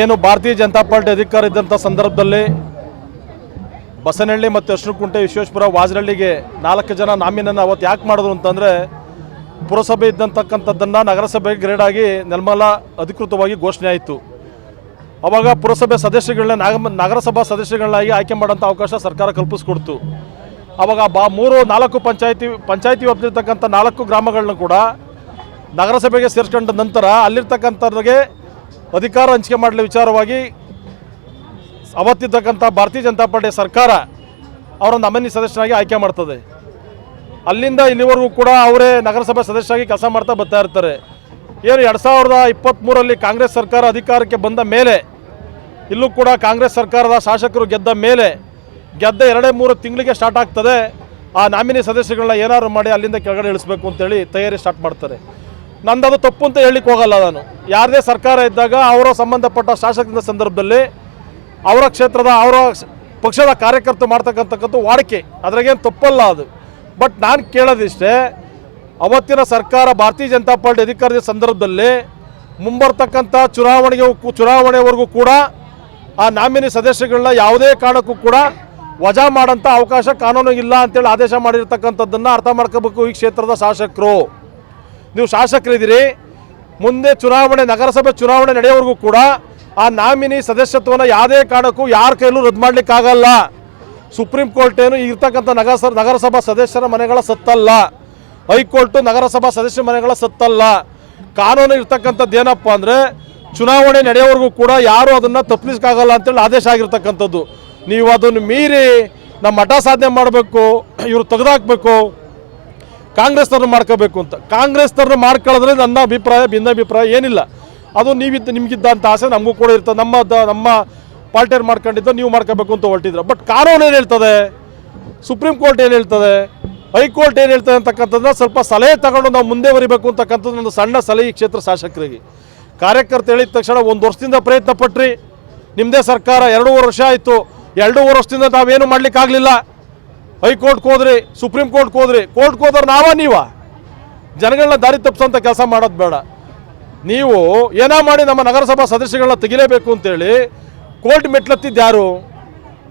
ಏನು ಭಾರತೀಯ ಜನತಾ ಪಾರ್ಟಿ ಅಧಿಕಾರ ಇದ್ದಂಥ ಸಂದರ್ಭದಲ್ಲಿ ಬಸನಹಳ್ಳಿ ಮತ್ತು ಅಶ್ವಕುಂಟೆ ವಿಶ್ವೇಶ್ವರ ವಾಜರಳ್ಳಿಗೆ 4 ಜನ ನಾಮಿನನ್ನು ಅವತ್ತು ಯಾಕೆ ಮಾಡಿದ್ರು ಅಂತಂದರೆ ಪುರಸಭೆ ಇದ್ದಂತಕ್ಕಂಥದ್ದನ್ನು ನಗರಸಭೆಗೆ ಗ್ರೇಡ್ ಆಗಿ ನೆಲಮಲ ಅಧಿಕೃತವಾಗಿ ಘೋಷಣೆ ಆಯಿತು. ಆವಾಗ ಪುರಸಭೆ ಸದಸ್ಯಗಳನ್ನ ನಗರಸಭಾ ಸದಸ್ಯಗಳನ್ನಾಗಿ ಆಯ್ಕೆ ಮಾಡೋಂಥ ಅವಕಾಶ ಸರ್ಕಾರ ಕಲ್ಪಿಸ್ಕೊಡ್ತು. ಆವಾಗ 3-4 ಪಂಚಾಯತಿ ವ್ಯಾಪ್ತಿರ್ತಕ್ಕಂಥ 4 ಗ್ರಾಮಗಳನ್ನ ಕೂಡ ನಗರಸಭೆಗೆ ಸೇರಿಸ್ಕೊಂಡ ನಂತರ ಅಲ್ಲಿರ್ತಕ್ಕಂಥವ್ರಿಗೆ ಅಧಿಕಾರ ಹಂಚಿಕೆ ಮಾಡಲಿ ವಿಚಾರವಾಗಿ ಅವತ್ತಿರ್ತಕ್ಕಂಥ ಭಾರತೀಯ ಜನತಾ ಪಾರ್ಟಿ ಸರ್ಕಾರ ಅವರನ್ನು ಅಮಾನ್ಯ ಸದಸ್ಯರಾಗಿ ಆಯ್ಕೆ ಮಾಡ್ತದೆ. ಅಲ್ಲಿಂದ ಇಲ್ಲಿವರೆಗೂ ಕೂಡ ಅವರೇ ನಗರಸಭೆ ಸದಸ್ಯರಾಗಿ ಕೆಲಸ ಮಾಡ್ತಾ ಬರ್ತಾ ಇರ್ತಾರೆ. ಏನು 2023ರಲ್ಲಿ ಕಾಂಗ್ರೆಸ್ ಸರ್ಕಾರ ಅಧಿಕಾರಕ್ಕೆ ಬಂದ ಮೇಲೆ ಇಲ್ಲೂ ಕೂಡ ಕಾಂಗ್ರೆಸ್ ಸರ್ಕಾರದ ಶಾಸಕರು ಗೆದ್ದ ಮೇಲೆ ಗೆದ್ದ 2-3 ತಿಂಗಳಿಗೆ ಸ್ಟಾರ್ಟ್ ಆಗ್ತದೆ ಆ ನಾಮಿನಿ ಸದಸ್ಯಗಳನ್ನ ಏನಾದ್ರು ಮಾಡಿ ಅಲ್ಲಿಂದ ಕೆಳಗಡೆ ಇಳಿಸ್ಬೇಕು ಅಂತೇಳಿ ತಯಾರಿ ಸ್ಟಾರ್ಟ್ ಮಾಡ್ತಾರೆ. ನಂದದು ತಪ್ಪು ಅಂತ ಹೇಳಲಿಕ್ಕೆ ಹೋಗಲ್ಲ. ನಾನು ಯಾರದೇ ಸರ್ಕಾರ ಇದ್ದಾಗ ಅವರ ಸಂಬಂಧಪಟ್ಟ ಶಾಸಕರ ಸಂದರ್ಭದಲ್ಲಿ ಅವರ ಕ್ಷೇತ್ರದ ಅವರ ಪಕ್ಷದ ಕಾರ್ಯಕರ್ತರು ಮಾಡ್ತಕ್ಕಂಥದ್ದು ವಾಡಿಕೆ, ಅದ್ರಾಗೇನು ತಪ್ಪಲ್ಲ ಅದು. ಬಟ್ ನಾನು ಕೇಳೋದಿಷ್ಟೇ, ಅವತ್ತಿನ ಸರ್ಕಾರ ಭಾರತೀಯ ಜನತಾ ಪಾರ್ಟಿ ಅಧಿಕಾರದ ಸಂದರ್ಭದಲ್ಲಿ ಮುಂಬರ್ತಕ್ಕಂಥ ಚುನಾವಣೆವರೆಗೂ ಕೂಡ ಆ ನಾಮಿನಿ ಸದಸ್ಯಗಳನ್ನ ಯಾವುದೇ ಕಾರಣಕ್ಕೂ ಕೂಡ ವಜಾ ಮಾಡೋಂಥ ಅವಕಾಶ ಕಾನೂನು ಇಲ್ಲ ಅಂತೇಳಿ ಆದೇಶ ಮಾಡಿರ್ತಕ್ಕಂಥದ್ದನ್ನು ಅರ್ಥ ಮಾಡ್ಕೋಬೇಕು. ಈ ಕ್ಷೇತ್ರದ ಶಾಸಕರು, ನೀವು ಶಾಸಕರಿದ್ದೀರಿ, ಮುಂದೆ ನಗರಸಭೆ ಚುನಾವಣೆ ನಡೆಯೋವರೆಗೂ ಕೂಡ ಆ ನಾಮಿನಿ ಸದಸ್ಯತ್ವವನ್ನು ಯಾವುದೇ ಕಾರಣಕ್ಕೂ ಯಾರ ಕೈಲೂ ರದ್ದು ಮಾಡಲಿಕ್ಕಾಗಲ್ಲ. ಸುಪ್ರೀಂ ಕೋರ್ಟ್ ಏನು ಇರ್ತಕ್ಕಂಥ ನಗರಸಭಾ ಸದಸ್ಯರ ಮನೆಗಳ ಸತ್ತಲ್ಲ, ಹೈಕೋರ್ಟು ನಗರಸಭಾ ಸದಸ್ಯರ ಮನೆಗಳ ಸತ್ತಲ್ಲ. ಕಾನೂನು ಇರ್ತಕ್ಕಂಥದ್ದು ಏನಪ್ಪ ಅಂದರೆ ಚುನಾವಣೆ ನಡೆಯೋವರೆಗೂ ಕೂಡ ಯಾರು ಅದನ್ನು ತಪ್ಪಿಸಕ್ಕಾಗಲ್ಲ ಅಂತೇಳಿ ಆದೇಶ ಆಗಿರ್ತಕ್ಕಂಥದ್ದು. ನೀವು ಅದನ್ನು ಮೀರಿ ನಮ್ಮ ಮಠ ಸಾಧನೆ ಮಾಡಬೇಕು, ಇವರು ತೆಗೆದುಹಾಕಬೇಕು, ಕಾಂಗ್ರೆಸ್ನವ್ರನ್ನ ಮಾಡ್ಕೋಬೇಕು ಅಂತ. ಕಾಂಗ್ರೆಸ್ನವ್ರನ್ನ ಮಾಡ್ಕೊಳ್ಳೋದ್ರೆ ನನ್ನ ಅಭಿಪ್ರಾಯ ಭಿನ್ನಾಭಿಪ್ರಾಯ ಏನಿಲ್ಲ. ಅದು ನಿಮಗಿದ್ದಂಥ ಆಸೆ ನಮಗೂ ಕೂಡ ಇರ್ತದೆ. ನಮ್ಮ ಪಾರ್ಟಿಯವ್ರು ಮಾಡ್ಕೊಂಡಿದ್ದು ನೀವು ಮಾಡ್ಕೋಬೇಕು ಅಂತ ಹೊರಟಿದ್ರೆ. ಬಟ್ ಕಾನೂನು ಏನು ಹೇಳ್ತದೆ, ಸುಪ್ರೀಂ ಕೋರ್ಟ್ ಏನು ಹೇಳ್ತದೆ, ಹೈಕೋರ್ಟ್ ಏನು ಹೇಳ್ತದೆ ಅಂತಕ್ಕಂಥದ್ದನ್ನ ಸ್ವಲ್ಪ ಸಲಹೆ ತಗೊಂಡು ನಾವು ಮುಂದೆ ಬರೀಬೇಕು ಅಂತಕ್ಕಂಥದ್ದು ಒಂದು ಸಣ್ಣ ಸಲಹೆ ಈ ಕ್ಷೇತ್ರ ಶಾಸಕರಿಗೆ. ಕಾರ್ಯಕರ್ತ ಹೇಳಿದ ತಕ್ಷಣ 1 ವರ್ಷದಿಂದ ಪ್ರಯತ್ನ ಪಟ್ರಿ, ನಿಮ್ಮದೇ ಸರ್ಕಾರ 2.5 ವರ್ಷ ಆಯಿತು. 2.5 ವರ್ಷದಿಂದ ನಾವೇನು ಮಾಡಲಿಕ್ಕಾಗಲಿಲ್ಲ. ಹೈಕೋರ್ಟ್ಗೆ ಹೋದ್ರಿ, ಸುಪ್ರೀಂ ಕೋರ್ಟ್ಗೆ ಹೋದ್ರಿ, ಕೋರ್ಟ್ಗೆ ಹೋದ್ರೆ ನೀವ ಜನಗಳನ್ನ ದಾರಿ ತಪ್ಪಿಸೋಂಥ ಕೆಲಸ ಮಾಡೋದು ಬೇಡ. ನೀವು ಏನೋ ಮಾಡಿ ನಮ್ಮ ನಗರಸಭಾ ಸದಸ್ಯಗಳನ್ನ ತೆಗಿಲೇಬೇಕು ಅಂತೇಳಿ ಕೋರ್ಟ್ ಮೆಟ್ಲತ್ತಿದ್ದು ಯಾರು?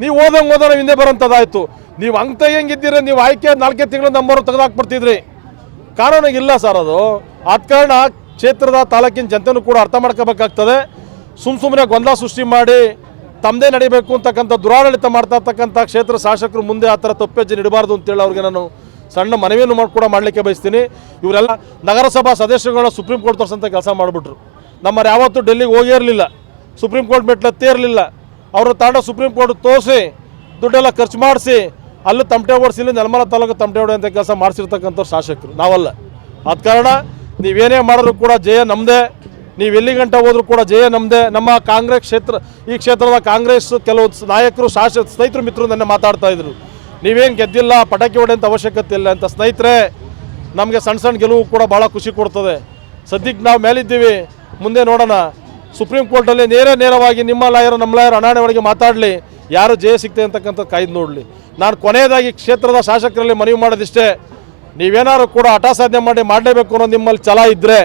ನೀವು ಓದಂಗೆ ಹಿಂದೆ ಬರೋಂಥದ್ದಾಯಿತು. ನೀವು ಹಂಗೆ ತೆಗಿಯಂಗಿದ್ದೀರಿ, ನೀವು ಆಯ್ಕೆ 4 ತಿಂಗಳು ನಂಬರ್ ತೆಗೆದಾಕ್ಬಿಡ್ತಿದ್ರಿ. ಕಾನೂನಿಗಿಲ್ಲ ಸರ್ ಅದು. ಆದ ಕಾರಣ ಕ್ಷೇತ್ರದ ತಾಲೂಕಿನ ಜನತೆನೂ ಕೂಡ ಅರ್ಥ ಮಾಡ್ಕೋಬೇಕಾಗ್ತದೆ. ಸುಮ್ಮನೆ ಗೊಂದಲ ಸೃಷ್ಟಿ ಮಾಡಿ ತಮ್ಮದೇ ನಡಿಬೇಕು ಅಂತಕ್ಕಂಥ ದುರಾಡಳಿತ ಮಾಡ್ತಾ ಇರ್ತಕ್ಕಂಥ ಕ್ಷೇತ್ರ ಶಾಸಕರು ಮುಂದೆ ಆ ಥರ ತಪ್ಪೆಜ್ಜೆ ನೀಡಬಾರ್ದು ಅಂತೇಳಿ ಅವ್ರಿಗೆ ನಾನು ಸಣ್ಣ ಮನವಿಯನ್ನು ಮಾಡಲಿಕ್ಕೆ ಬಯಸ್ತೀನಿ. ಇವರೆಲ್ಲ ನಗರಸಭಾ ಸದಸ್ಯರುಗಳನ್ನ ಸುಪ್ರೀಂ ಕೋರ್ಟ್ ತೋರಿಸೋಂಥ ಕೆಲಸ ಮಾಡಿಬಿಟ್ರು. ನಮ್ಮರು ಯಾವತ್ತೂ ಡೆಲ್ಲಿಗೆ ಹೋಗೇ ಇರಲಿಲ್ಲ, ಸುಪ್ರೀಂ ಕೋರ್ಟ್ ಮೆಟ್ಲತ್ತೇ ಇರಲಿಲ್ಲ. ಅವರು ತಾಂಡ ಸುಪ್ರೀಂ ಕೋರ್ಟ್ ತೋರಿಸಿ ದುಡ್ಡೆಲ್ಲ ಖರ್ಚು ಮಾಡಿಸಿ ಅಲ್ಲೂ ತಮಟೆ ಓಡಿಸಿ, ಇಲ್ಲಿ ನೆಲಮಲ ತಾಲೂಕು ತಮಟೆ ಹೊಡೆಯಂಥ ಕೆಲಸ ಮಾಡಿಸಿರ್ತಕ್ಕಂಥವ್ರು ಶಾಸಕರು, ನಾವಲ್ಲ. ಆದ ಕಾರಣ ನೀವೇನೇ ಮಾಡಿದ್ರು ಕೂಡ ಜಯ ನಮ್ಮದೇ, ನೀವು ಎಲ್ಲಿ ಗಂಟ ಹೋದ್ರೂ ಕೂಡ ಜಯ ನಮ್ಮದೇ. ನಮ್ಮ ಕಾಂಗ್ರೆಸ್ ಈ ಕ್ಷೇತ್ರದ ಕಾಂಗ್ರೆಸ್ ಕೆಲವು ನಾಯಕರು ಸ್ನೇಹಿತರು ಮಿತ್ರರು ನನ್ನ ಮಾತಾಡ್ತಾ ಇದ್ರು, ನೀವೇನು ಗೆದ್ದಿಲ್ಲ, ಪಟಾಕಿ ಹೊಡೆಯಂಥ ಅವಶ್ಯಕತೆ ಇಲ್ಲ ಅಂತ. ಸ್ನೇಹಿತರೆ, ನಮಗೆ ಸಣ್ಣ ಗೆಲುವು ಕೂಡ ಭಾಳ ಖುಷಿ ಕೊಡ್ತದೆ. ಸದ್ಯಕ್ಕೆ ನಾವು ಮೇಲಿದ್ದೀವಿ, ಮುಂದೆ ನೋಡೋಣ. ಸುಪ್ರೀಂ ಕೋರ್ಟಲ್ಲಿ ನೇರವಾಗಿ ನಿಮ್ಮ ಲಾಯರ್ ನಮ್ಮ ಲಾಯರ್ ಹಣಾಣೆವರೆಗೆ ಮಾತಾಡಲಿ, ಯಾರು ಜಯ ಸಿಗ್ತದೆ ಅಂತಕ್ಕಂಥ ಕಾಯ್ದು ನೋಡಲಿ. ನಾನು ಕೊನೆಯದಾಗಿ ಕ್ಷೇತ್ರದ ಶಾಸಕರಲ್ಲಿ ಮನವಿ ಮಾಡೋದಿಷ್ಟೇ, ನೀವೇನಾದ್ರು ಕೂಡ ಹಠ ಸಾಧನೆ ಮಾಡಲೇಬೇಕು ಅನ್ನೋ ನಿಮ್ಮಲ್ಲಿ ಛಲ ಇದ್ದರೆ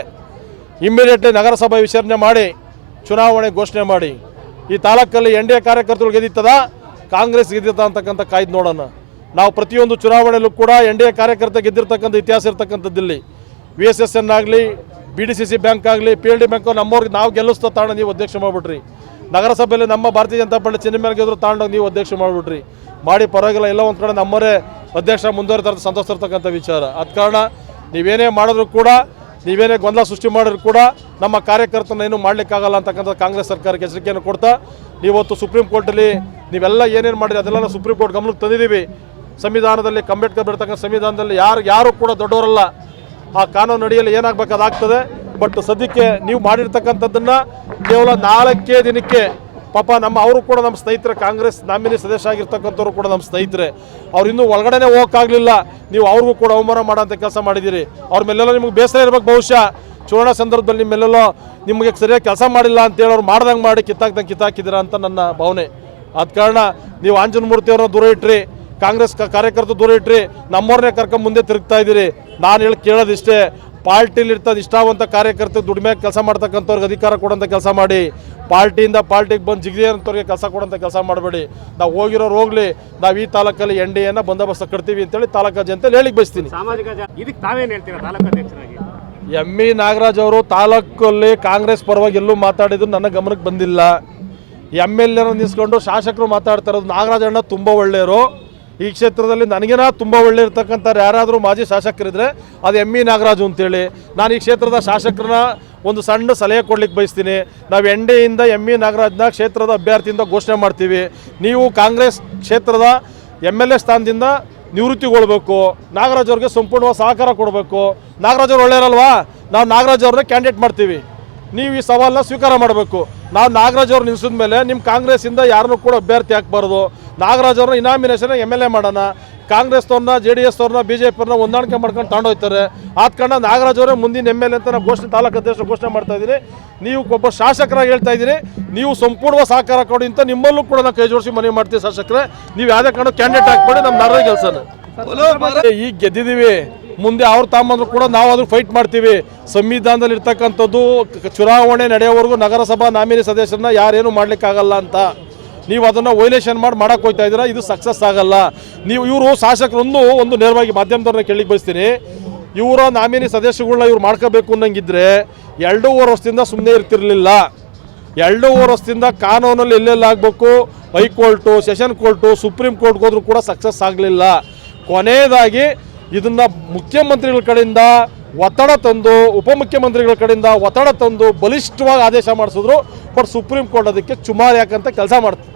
ಇಮ್ಮಿಡಿಯೇಟ್ಲಿ ನಗರಸಭೆ ವಿಸರ್ಜನೆ ಮಾಡಿ ಚುನಾವಣೆ ಘೋಷಣೆ ಮಾಡಿ. ಈ ತಾಲೂಕಲ್ಲಿ NDA ಕಾರ್ಯಕರ್ತರು ಗೆದ್ದಿತ್ತದ, ಕಾಂಗ್ರೆಸ್ ಗೆದ್ದಿತ್ತ ಅಂತಕ್ಕಂಥ ಕಾಯ್ದು ನೋಡೋಣ. ನಾವು ಪ್ರತಿಯೊಂದು ಚುನಾವಣೆಯಲ್ಲೂ ಕೂಡ NDA ಕಾರ್ಯಕರ್ತ ಗೆದ್ದಿರ್ತಕ್ಕಂಥ ಇತಿಹಾಸ ಇರ್ತಕ್ಕಂಥದ್ದಿಲ್ಲಿ. VSSN ಆಗಲಿ, BDCC ಬ್ಯಾಂಕ್ ಆಗಲಿ, PLD ಬ್ಯಾಂಕ್, ನಮ್ಮವ್ರಿಗೆ ನಾವು ಗೆಲ್ಲಿಸ್ತಾ ತಾಂಡ ನೀವು ಅಧ್ಯಕ್ಷ ಮಾಡಿಬಿಟ್ರಿ. ನಗರಸಭೆಯಲ್ಲಿ ನಮ್ಮ ಭಾರತೀಯ ಜನತಾ ಪಾರ್ಟಿ ಚಿನ್ನ ಮೇಲೆ ಗೆದ್ರು ತಾಂಡೋಗಿ ನೀವು ಅಧ್ಯಕ್ಷ ಮಾಡಿಬಿಟ್ರಿ. ಮಾಡಿ ಪರವಾಗಿಲ್ಲ, ಎಲ್ಲ ಒಂದು ಕಡೆ ನಮ್ಮವರೇ ಅಧ್ಯಕ್ಷ ಮುಂದುವರಿತಾರೆ, ಸಂತೋಷ ಇರ್ತಕ್ಕಂಥ ವಿಚಾರ. ಆದ ಕಾರಣ ನೀವೇನೇ ಮಾಡಿದ್ರು ಕೂಡ, ನೀವೇನೇ ಗೊಂದಲ ಸೃಷ್ಟಿ ಮಾಡಿದ್ರು ಕೂಡ ನಮ್ಮ ಕಾರ್ಯಕರ್ತನ ಏನು ಮಾಡಲಿಕ್ಕಾಗಲ್ಲ ಅಂತಕ್ಕಂಥ ಕಾಂಗ್ರೆಸ್ ಸರ್ಕಾರಕ್ಕೆ ಎಚ್ಚರಿಕೆಯನ್ನು ಕೊಡ್ತಾ, ನೀವತ್ತು ಸುಪ್ರೀಂ ಕೋರ್ಟಲ್ಲಿ ನೀವೆಲ್ಲ ಏನೇನು ಮಾಡಿರಿ ಅದೆಲ್ಲ ಸುಪ್ರೀಂ ಕೋರ್ಟ್ ಗಮನಕ್ಕೆ ತಂದಿದ್ದೀವಿ. ಸಂವಿಧಾನದಲ್ಲಿ ಅಂಬೇಡ್ಕರ್ ಬಿಡ್ತಕ್ಕಂಥ ಸಂವಿಧಾನದಲ್ಲಿ ಯಾರು ಕೂಡ ದೊಡ್ಡವರಲ್ಲ. ಆ ಕಾನೂನು ಅಡಿಯಲ್ಲಿ ಏನಾಗಬೇಕು ಅದಾಗ್ತದೆ. ಬಟ್ ಸದ್ಯಕ್ಕೆ ನೀವು ಮಾಡಿರ್ತಕ್ಕಂಥದ್ದನ್ನು ಕೇವಲ 4 ದಿನಕ್ಕೆ ಪಾಪ ಅವರು ಕೂಡ ನಮ್ಮ ಸ್ನೇಹಿತರೆ, ಕಾಂಗ್ರೆಸ್ ನಾಮಿನಿ ಸದಸ್ಯ ಆಗಿರ್ತಕ್ಕಂಥವ್ರು ಕೂಡ ನಮ್ಮ ಸ್ನೇಹಿತರೆ. ಅವ್ರು ಇನ್ನೂ ಒಳಗಡೆನೇ ಹೋಗೋಕ್ಕಾಗಲಿಲ್ಲ, ನೀವು ಅವ್ರಿಗೂ ಕೂಡ ಅವಮಾನ ಮಾಡೋಂಥ ಕೆಲಸ ಮಾಡಿದ್ದೀರಿ. ಅವ್ರ ಮೇಲೆಲ್ಲ ನಿಮಗೆ ಬೇಸರ ಇರಬೇಕು. ಬಹುಶಃ ಚುನಾವಣಾ ಸಂದರ್ಭದಲ್ಲಿ ನಿಮ್ಮೆಲ್ಲ ನಿಮಗೆ ಸರಿಯಾಗಿ ಕೆಲಸ ಮಾಡಿಲ್ಲ ಅಂತೇಳಿ ಅವ್ರು ಮಾಡ್ದಂಗೆ ಮಾಡಿ ಕಿತ್ತಾಕಿದ್ದೀರಾ ಅಂತ ನನ್ನ ಭಾವನೆ. ಆದ ಕಾರಣ ನೀವು ಆಂಜನಮೂರ್ತಿಯವ್ರನ್ನ ದೂರ ಇಟ್ರಿ, ಕಾಂಗ್ರೆಸ್ ಕಾರ್ಯಕರ್ತರು ದೂರ ಇಟ್ರಿ, ನಮ್ಮವ್ರನ್ನೇ ಕರ್ಕೊಂಡು ಮುಂದೆ ತಿರುಗ್ತಾ ಇದ್ದೀರಿ. ನಾನು ಕೇಳೋದಿಷ್ಟೇ, ಪಾರ್ಟಿಲಿರ್ತದೆ ನಿಷ್ಠಾವಂತ ಕಾರ್ಯಕರ್ತರು ದುಡಿಮೆ ಕೆಲಸ ಮಾಡ್ತಕ್ಕಂಥವ್ರಿಗೆ ಅಧಿಕಾರ ಕೊಡೋಂಥ ಕೆಲಸ ಮಾಡಿ, ಪಾರ್ಟಿಯಿಂದ ಪಾರ್ಟಿಗೆ ಬಂದು ಜಿಗಿದೇ ಅಂತವ್ರಿಗೆ ಕೆಲಸ ಕೊಡೋಂಥ ಕೆಲಸ ಮಾಡಬೇಡಿ. ನಾವು ಹೋಗಿರೋರು ಹೋಗಲಿ, ನಾವು ಈ ತಾಲೂಕಲ್ಲಿ NDAನ ಬಂದೋಬಸ್ತ್ ಕಟ್ತೀವಿ ಅಂತೇಳಿ ತಾಲೂಕು ಜನತೆಯಲ್ಲಿ ಹೇಳಿಕ್ಕೆ ಬಯಸ್ತೀನಿ. ಇದಕ್ಕೆ ತಾವೇನು ಹೇಳ್ತೀರಾ ತಾಲೂಕು ಅಧ್ಯಕ್ಷರಾಗಿ? ME ನಾಗರಾಜ್ ಅವರು ತಾಲೂಕಲ್ಲಿ ಕಾಂಗ್ರೆಸ್ ಪರವಾಗಿ ಎಲ್ಲೂ ಮಾತಾಡಿದ್ರು ನನ್ನ ಗಮನಕ್ಕೆ ಬಂದಿಲ್ಲ. MLA ನಿಲ್ಸ್ಕೊಂಡು ಶಾಸಕರು ಮಾತಾಡ್ತಾ ಇರೋದು. ನಾಗರಾಜ್ ಅಣ್ಣ ತುಂಬ ಒಳ್ಳೆಯವರು. ಈ ಕ್ಷೇತ್ರದಲ್ಲಿ ನನಗೇನ ತುಂಬ ಒಳ್ಳೆ ಇರ್ತಕ್ಕಂಥ ಯಾರಾದರೂ ಮಾಜಿ ಶಾಸಕರಿದ್ದರೆ ಅದು ME ನಾಗರಾಜು ಅಂತೇಳಿ. ನಾನು ಈ ಕ್ಷೇತ್ರದ ಶಾಸಕರನ್ನ ಒಂದು ಸಣ್ಣ ಸಲಹೆ ಕೊಡ್ಲಿಕ್ಕೆ ಬಯಸ್ತೀನಿ. ನಾವು NDAಯಿಂದ ME ನಾಗರಾಜ್ನ ಕ್ಷೇತ್ರದ ಅಭ್ಯರ್ಥಿಯಿಂದ ಘೋಷಣೆ ಮಾಡ್ತೀವಿ. ನೀವು ಕಾಂಗ್ರೆಸ್ ಕ್ಷೇತ್ರದ MLA ಸ್ಥಾನದಿಂದ ನಿವೃತ್ತಿಗೊಳ್ಬೇಕು. ನಾಗರಾಜ್ ಅವ್ರಿಗೆ ಸಂಪೂರ್ಣವಾಗಿ ಸಹಕಾರ ಕೊಡಬೇಕು. ನಾಗರಾಜ್ ಅವ್ರು ಒಳ್ಳೆಯರಲ್ವಾ, ನಾವು ನಾಗರಾಜ್ ಅವ್ರನ್ನ ಕ್ಯಾಂಡಿಡೇಟ್ ಮಾಡ್ತೀವಿ. ನೀವು ಈ ಸವಾಲನ್ನ ಸ್ವೀಕಾರ ಮಾಡಬೇಕು. ನಾವು ನಾಗರಾಜ್ ಅವ್ರು ನಿಲ್ಸಿದ ಮೇಲೆ ನಿಮ್ಮ ಕಾಂಗ್ರೆಸ್ಸಿಂದ ಯಾರನ್ನೂ ಕೂಡ ಅಭ್ಯರ್ಥಿ ಹಾಕ್ಬಾರ್ದು. ನಾಗರಾಜ್ ಅವ್ರನ್ನ ಇನಾಮಿನೇಷನ್ MLA ಮಾಡೋಣ. ಕಾಂಗ್ರೆಸ್ನವ್ರನ್ನ JDS ಅವ್ರನ್ನ BJP ಅವ್ರನ್ನ ಹೊಂದಾಣಿಕೆ ಮಾಡ್ಕೊಂಡು ತಗೊಂಡೋಗ್ತಾರೆ. ಆದ ಕಾರಣ ನಾಗರಾಜ್ ಅವರೇ ಮುಂದಿನ MLA ಅಂತ ನಾವು ತಾಲೂಕು ಅಧ್ಯಕ್ಷರು ಘೋಷಣೆ ಮಾಡ್ತಾ ಇದ್ದೀನಿ. ನೀವು ಒಬ್ಬ ಶಾಸಕರಾಗಿ ಹೇಳ್ತಾ ಇದ್ದೀರಿ, ನೀವು ಸಂಪೂರ್ಣ ಸಹಕಾರ ಕೊಡಿ ಅಂತ ನಿಮ್ಮಲ್ಲೂ ಕೂಡ ನಾವು ಕೈ ಜೋಡಿಸಿ ಮನವಿ ಮಾಡ್ತೀವಿ. ಶಾಸಕರೇ, ನೀವು ಯಾವುದೇ ಕಾರಣ ಕ್ಯಾಂಡಿಡೇಟ್ ಹಾಕ್ಬೇಡಿ, ನಮ್ಮ ನಾರಾಯಣ ಕೆಲಸನ ಈಗ ಗೆದ್ದಿದ್ದೀವಿ. ಮುಂದೆ ಅವ್ರು ತಾಂಬಂದ್ರು ಕೂಡ ನಾವು ಅದ್ರ ಫೈಟ್ ಮಾಡ್ತೀವಿ. ಸಂವಿಧಾನದಲ್ಲಿ ಇರ್ತಕ್ಕಂಥದ್ದು ಚುನಾವಣೆ ನಡೆಯೋವರೆಗೂ ನಗರಸಭಾ ನಾಮಿನಿ ಸದಸ್ಯರನ್ನ ಯಾರೇನು ಮಾಡ್ಲಿಕ್ಕಾಗಲ್ಲ ಅಂತ. ನೀವು ಅದನ್ನು ವೈಲೇಷನ್ ಮಾಡಕ್ಕೆ ಹೋಗ್ತಾ ಇದ್ದೀರಾ, ಇದು ಸಕ್ಸಸ್ ಆಗಲ್ಲ. ನೀವು ಇವರು ಶಾಸಕರೊಂದು ಒಂದು ನೇರವಾಗಿ ಮಾಧ್ಯಮದವ್ರನ್ನ ಕೇಳಿಕ್ಕೆ ಬಯಸ್ತೀನಿ. ಇವರ ನಾಮಿನಿ ಸದಸ್ಯಗಳನ್ನ ಇವ್ರು ಮಾಡ್ಕೋಬೇಕು ಅನ್ನಂಗಿದ್ರೆ 2.5 ವರ್ಷದಿಂದ ಸುಮ್ಮನೆ ಇರ್ತಿರ್ಲಿಲ್ಲ. 2.5 ವರ್ಷದಿಂದ ಕಾನೂನಲ್ಲಿ ಎಲ್ಲೆಲ್ಲಾಗಬೇಕು, ಹೈಕೋರ್ಟು, ಸೆಷನ್ ಕೋರ್ಟು, ಸುಪ್ರೀಂ ಕೋರ್ಟ್ಗೆ ಹೋದ್ರೂ ಕೂಡ ಸಕ್ಸಸ್ ಆಗಲಿಲ್ಲ. ಕೊನೆಯದಾಗಿ ಇದನ್ನು ಮುಖ್ಯಮಂತ್ರಿಗಳ ಕಡೆಯಿಂದ ಒತ್ತಡ ತಂದು, ಉಪಮುಖ್ಯಮಂತ್ರಿಗಳ ಕಡೆಯಿಂದ ಒತ್ತಡ ತಂದು ಬಲಿಷ್ಠವಾಗಿ ಆದೇಶ ಮಾಡಿಸಿದ್ರು. ಬಟ್ ಸುಪ್ರೀಂ ಕೋರ್ಟ್ ಅದಕ್ಕೆ ಚುಮಾರು ಯಾಕಂತ ಕೆಲಸ ಮಾಡ್ತಾರೆ.